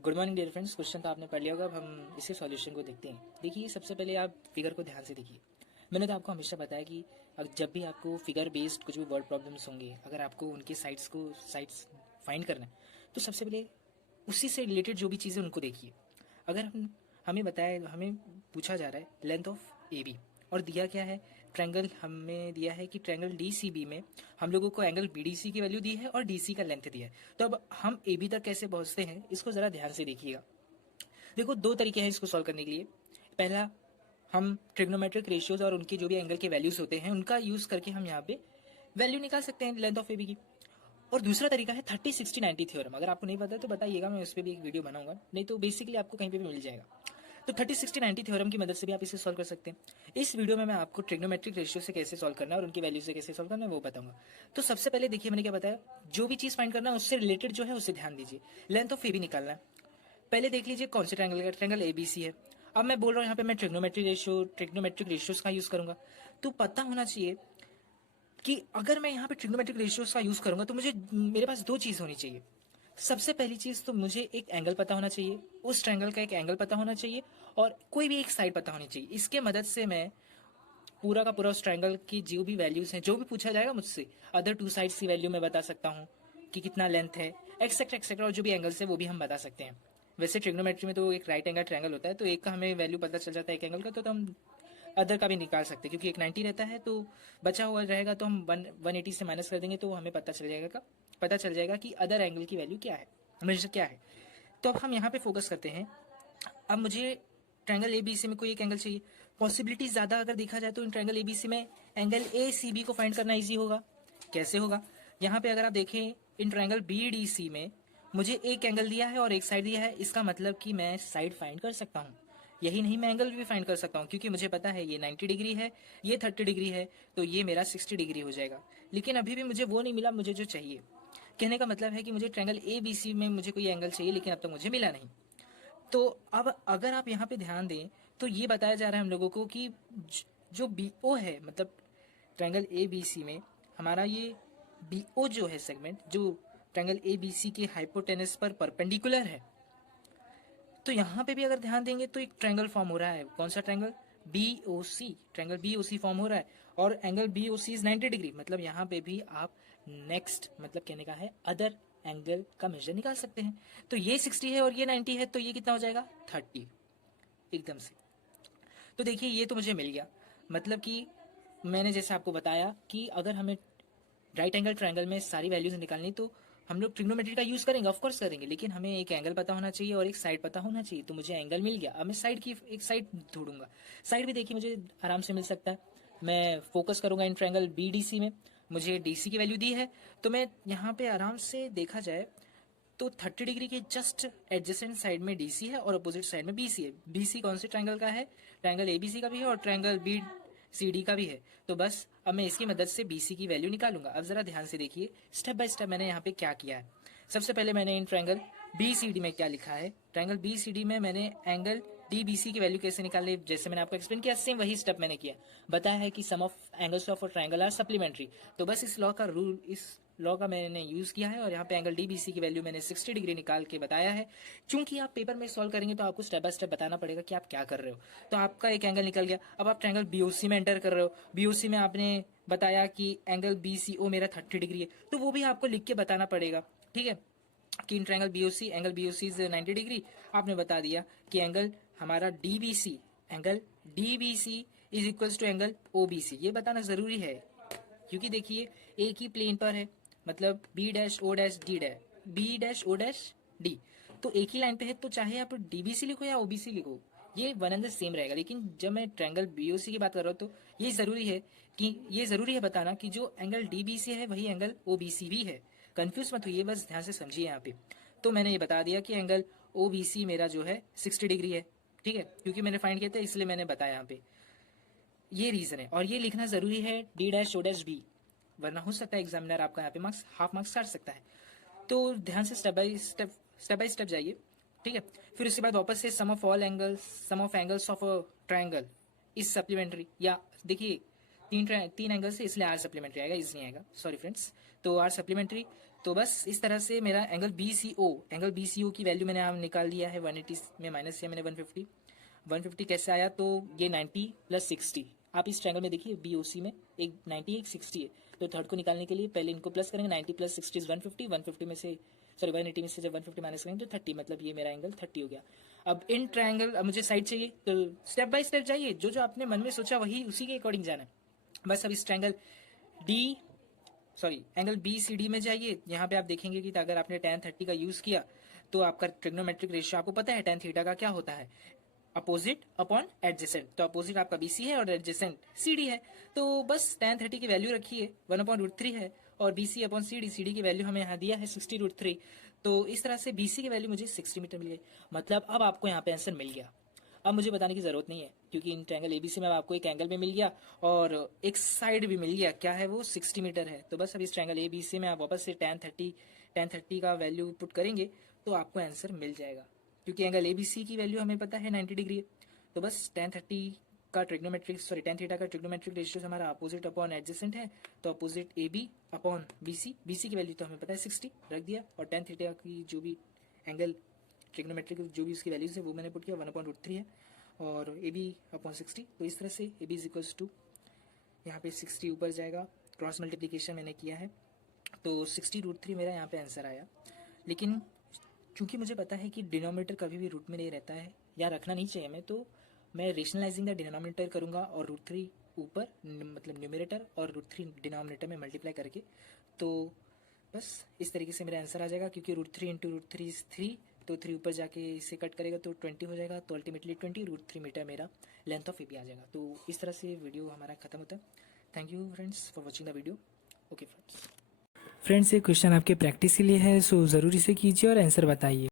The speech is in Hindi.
Good morning dear friends. Question तो आपने पढ़ लिया होगा। अब हम इसी सॉल्यूशन को देखते हैं। देखिए, सबसे पहले आप फिगर को ध्यान से देखिए। मैंने तो आपको हमेशा बताया कि जब भी आपको फिगर बेस्ड कुछ भी वर्ड प्रॉब्लम्स होंगे, अगर आपको उनके साइड्स फाइंड करना है, तो सबसे पहले उसी से रिलेटेड जो भी चीज़ें उनको देखिए। अगर हमें पूछा जा रहा है लेंथ ऑफ ए बी, और दिया क्या है, ट्रायंगल हमें दिया है कि ट्रायंगल डी सी बी में हम लोगों को एंगल बी डी सी की वैल्यू दी है और डी सी का लेंथ दिया है। तो अब हम ए बी तक कैसे पहुंचते हैं, इसको ज़रा ध्यान से देखिएगा। देखो, दो तरीके हैं इसको सॉल्व करने के लिए। पहला, हम ट्रिग्नोमेट्रिक रेशियोज और उनके जो भी एंगल के वैल्यूज होते हैं उनका यूज़ करके हम यहाँ पे वैल्यू निकाल सकते हैं लेंथ ऑफ ए बी की। और दूसरा तरीका है 30-60-90 थ्योरम। अगर आपको नहीं पता है तो बताइएगा, मैं उस पर भी एक वीडियो बनाऊंगा, नहीं तो बेसिकली आपको कहीं पे भी मिल जाएगा। तो 30-60-90 थ्योरम की मदद से भी आप इसे सॉल्व कर सकते हैं। इस वीडियो में मैं आपको ट्रिग्नोमेट्रिक रेशियो से कैसे सॉल्व करना है और उनकी वैल्यू से कैसे सॉल्व करना है वो बताऊंगा। तो सबसे पहले देखिए, मैंने क्या बताया, जो भी चीज़ फाइंड करना है उससे रिलेटेड जो है उससे ध्यान दीजिए। लेंथ ऑफ ए बी निकालना है। पहले देख लीजिए कौन से ट्रायंगल का, ट्रायंगल एबीसी है। अब मैं बोल रहा हूँ यहाँ पे मैं ट्रिग्नोमेट्रिक रेशियोज का यूज करूंगा। तो पता होना चाहिए कि अगर मैं यहाँ पे ट्रिग्नोमेट्रिक रेशियोज का यूज करूंगा तो मेरे पास दो चीज होनी चाहिए। सबसे पहली चीज तो मुझे एक एंगल पता होना चाहिए, उस ट्रायंगल का एक एंगल पता होना चाहिए, और कोई भी एक साइड पता होनी चाहिए। इसके मदद से मैं पूरा का पूरा उस ट्रायंगल की जो भी वैल्यूज हैं, जो भी पूछा जाएगा मुझसे, अदर टू साइड्स की वैल्यू मैं बता सकता हूँ कि कितना लेंथ है, एक्सेट्रा एक्सेट्रा, और जो भी एंगल्स है वो भी हम बता सकते हैं। वैसे ट्रिग्नोमेट्री में तो एक राइट एंगल ट्रायंगल होता है, तो एक का हमें वैल्यू पता चल जाता है एक एंगल का, तो हम अदर का भी निकाल सकते हैं, क्योंकि एक 90 रहता है तो बचा हुआ रहेगा, तो हम 180 से माइनस कर देंगे तो हमें पता चल जाएगा कि अदर एंगल की वैल्यू क्या है, मेजर क्या है। तो अब हम यहाँ पे फोकस करते हैं। अब मुझे ट्रायंगल ए बी सी में कोई एक एंगल चाहिए। पॉसिबिलिटी ज़्यादा अगर देखा जाए तो in triangle A B C में एंगल ए सी बी को फाइंड करना ईजी होगा। कैसे होगा, यहाँ पे अगर आप देखें, in triangle B D C में मुझे एक एंगल दिया है और एक साइड दिया है। इसका मतलब कि मैं साइड फाइंड कर सकता हूँ। यही नहीं, मैं एंगल भी फाइंड कर सकता हूँ, क्योंकि मुझे पता है ये 90 डिग्री है, ये 30 डिग्री है, तो ये मेरा 60 डिग्री हो जाएगा। लेकिन अभी भी मुझे वो नहीं मिला मुझे जो चाहिए। कहने का मतलब है कि मुझे ट्रायंगल ए बी सी में मुझे कोई एंगल चाहिए, लेकिन अब तक मुझे मिला नहीं। तो अब अगर आप यहाँ पे ध्यान दें तो ये बताया जा रहा है हम लोगों को कि जो बी ओ है, मतलब ट्रायंगल ए बी सी में हमारा ये बी ओ जो है सेगमेंट, जो ट्रायंगल ए बी सी के हाइपोटेनस पर परपेंडिकुलर है, तो यहाँ पे भी अगर ध्यान देंगे तो एक ट्रायंगल फॉर्म हो रहा है। कौन सा triangle? B O C, triangle B O C form हो रहा है, और angle B O C is 90 degree. मतलब यहाँ पे भी आप नेक्स्ट, मतलब कहने का है अदर एंगल का मेजर निकाल सकते हैं। तो ये 60 है और ये 90 है, तो ये कितना हो जाएगा? 30 एकदम से। तो देखिए, ये तो मुझे मिल गया। मतलब कि मैंने जैसे आपको बताया कि अगर हमें राइट एंगल ट्रायंगल में सारी वैल्यूज निकालनी, तो हम लोग ट्रिग्नोमेट्री का यूज करेंगे, ऑफ कोर्स करेंगे, लेकिन हमें एक एंगल पता होना चाहिए और एक साइड पता होना चाहिए। तो मुझे एंगल मिल गया, अब मैं साइड की एक साइड ढूंढूंगा। साइड भी देखिए मुझे आराम से मिल सकता है। मैं फोकस करूंगा in triangle B D C में, मुझे डी सी की वैल्यू दी है, तो मैं यहाँ पे आराम से देखा जाए तो 30 डिग्री के जस्ट एडजेसेंट साइड में डीसी है और अपोजिट साइड में बीसी है। बीसी कौन से ट्रायंगल का है? ट्रायंगल एबीसी का भी है और ट्रायंगल बी सी डी का भी है। तो बस अब मैं इसकी मदद से बीसी की वैल्यू निकालूंगा। अब जरा ध्यान से देखिए, स्टेप बाय स्टेप मैंने यहाँ पे क्या किया है। सबसे पहले मैंने in triangle B C D में क्या लिखा है, ट्रायंगल बी सी डी में मैंने एंगल डी बी सी की वैल्यू कैसे निकाले, जैसे मैंने आपको एक्सप्लेन किया, सेम वही स्टेप मैंने किया। बताया है कि sum of angles of a triangle are supplementary. तो बस इस लॉ का मैंने यूज किया है, और यहाँ पे एंगल डीबीसी की वैल्यू मैंने 60 डिग्री निकाल के बताया है। चूंकि आप पेपर में सॉल्व करेंगे तो आपको स्टेप बाय स्टेप बताना पड़ेगा कि आप क्या कर रहे हो। तो आपका एक एंगल निकल गया। अब आप ट्रायंगल बीओसी में एंटर कर रहे हो। बीओसी में आपने बताया कि एंगल बीसीओ मेरा 30 डिग्री है, तो वो भी आपको लिख के बताना पड़ेगा। ठीक है, कि in triangle BOC, angle BOC is 90 degree. आपने बता दिया कि एंगल हमारा DBC is equals to angle OBC. ये बताना जरूरी है, क्योंकि देखिए एक ही प्लेन पर है, मतलब B dash O dash D dash, B dash O dash D, तो एक ही लाइन पे है, तो चाहे आप डीबीसी लिखो या ओबीसी लिखो, ये वन एंड द सेम रहेगा। लेकिन जब मैं ट्रायंगल बीओसी की बात कर रहा हूँ तो ये जरूरी है बताना कि जो एंगल डीबीसी है वही एंगल ओबीसी भी है। कंफ्यूज मत होइए, बस ध्यान से समझिए यहाँ पे। तो मैंने ये बता दिया कि एंगल ओबीसी मेरा जो है 60 डिग्री है। ठीक है, क्योंकि मैंने फाइंड किया था इसलिए मैंने बताया यहाँ पे। ये रीजन है, और ये लिखना जरूरी है D dash O dash B, वरना हो सकता है एग्जामिनर आपका यहाँ पे मार्क्स हाफ मार्क्स काट सकता है। तो ध्यान से स्टेप बाय स्टेप जाइए। ठीक है, फिर उसके बाद वापस से sum of angles of a triangle is supplementary. या देखिए, तीन एंगल्स है इसलिए आर सप्लीमेंट्री आएगा, इज नहीं आएगा, सॉरी फ्रेंड्स। तो आर सप्लीमेंट्री, तो बस इस तरह से मेरा एंगल बी सी ओ की वैल्यू मैंने यहाँ निकाल दिया है। 180 में माइनस किया मैंने 150। 150 कैसे आया, तो ये 90 प्लस 60, आप इस ट्रायंगल में देखिए बी ओ सी में एक 90 एक 60 है, तो थर्ड को निकालने के लिए पहले इनको प्लस करेंगे। 90 प्लस 60 इज 150, 150 में से सॉरी 180 में से जब 150 माइनस करेंगे तो 30, मतलब ये मेरा एंगल 30 हो गया। अब इन ट्रायंगल, अब मुझे साइड चाहिए, तो स्टेप बाय स्टेप जाइए, जो जो आपने मन में सोचा वही उसी के अकॉर्डिंग जाना है। बस अब इस triangle angle B C D में जाइए। यहाँ पे आप देखेंगे कि अगर आपने tan 30 का यूज किया तो आपका ट्रिग्नोमेट्रिक रेशियो आपको पता है tan थीटा का क्या होता है, अपोजिट अपॉन एडजेसेंट। तो अपोजिट आपका बी सी है और एडजेसेंट सी डी है। तो बस tan 30 की वैल्यू रखिए 1/√3 है, और B C upon C D की वैल्यू हमें यहाँ दिया है 60√3। तो इस तरह से बी सी की वैल्यू मुझे 60 मीटर मिल गई। मतलब अब आपको यहाँ पे आंसर मिल गया। अब मुझे बताने की ज़रूरत नहीं है, क्योंकि इन ट्रायंगल एबीसी में आपको एक एंगल भी मिल गया और एक साइड भी मिल गया, क्या है वो 60 मीटर है। तो बस अब इस ट्रायंगल एबीसी में आप वापस से tan 30 का वैल्यू पुट करेंगे तो आपको आंसर मिल जाएगा, क्योंकि एंगल एबीसी की वैल्यू हमें पता है 90 डिग्री है। तो बस tan थीटा का ट्रिग्नोमेट्रिक रेशियो हमारा अपोजिट अपॉन एडजेसेंट है, तो opposite A B upon B C की वैल्यू तो हमें पता है 60 रख दिया, और tan थीटा की जो भी एंगल ट्रिग्नोमेट्रिक जो भी उसकी वैल्यूज है वो मैंने पुट किया 1/√3 है, और ए बी अपॉन 60। तो इस तरह से A B is equals to, यहाँ पे 60 ऊपर जाएगा, क्रॉस मल्टीप्लिकेशन मैंने किया है, तो 60√3 मेरा यहाँ पे आंसर आया। लेकिन चूंकि मुझे पता है कि डिनोमिनेटर कभी भी रूट में नहीं रहता है, या रखना नहीं चाहिए मैं, तो मैं रेशनलाइजिंग द डिनोमिनेटर करूँगा और √3 ऊपर मतलब न्यूमरेटर और √3 डिनोमिनेटर में मल्टीप्लाई करके, तो बस इस तरीके से मेरा आंसर आ जाएगा। क्योंकि √3 इंटू √3 इज 3, तो 3 ऊपर जाके इसे कट करेगा तो 20 हो जाएगा, तो अल्टीमेटली 20√3 मीटर मेरा लेंथ ऑफ ए बी आ जाएगा। तो इस तरह से वीडियो हमारा खत्म होता है। Thank you friends for watching the video. Okay friends, ये क्वेश्चन आपके प्रैक्टिस के लिए है, सो ज़रूर इसे कीजिए और आंसर बताइए।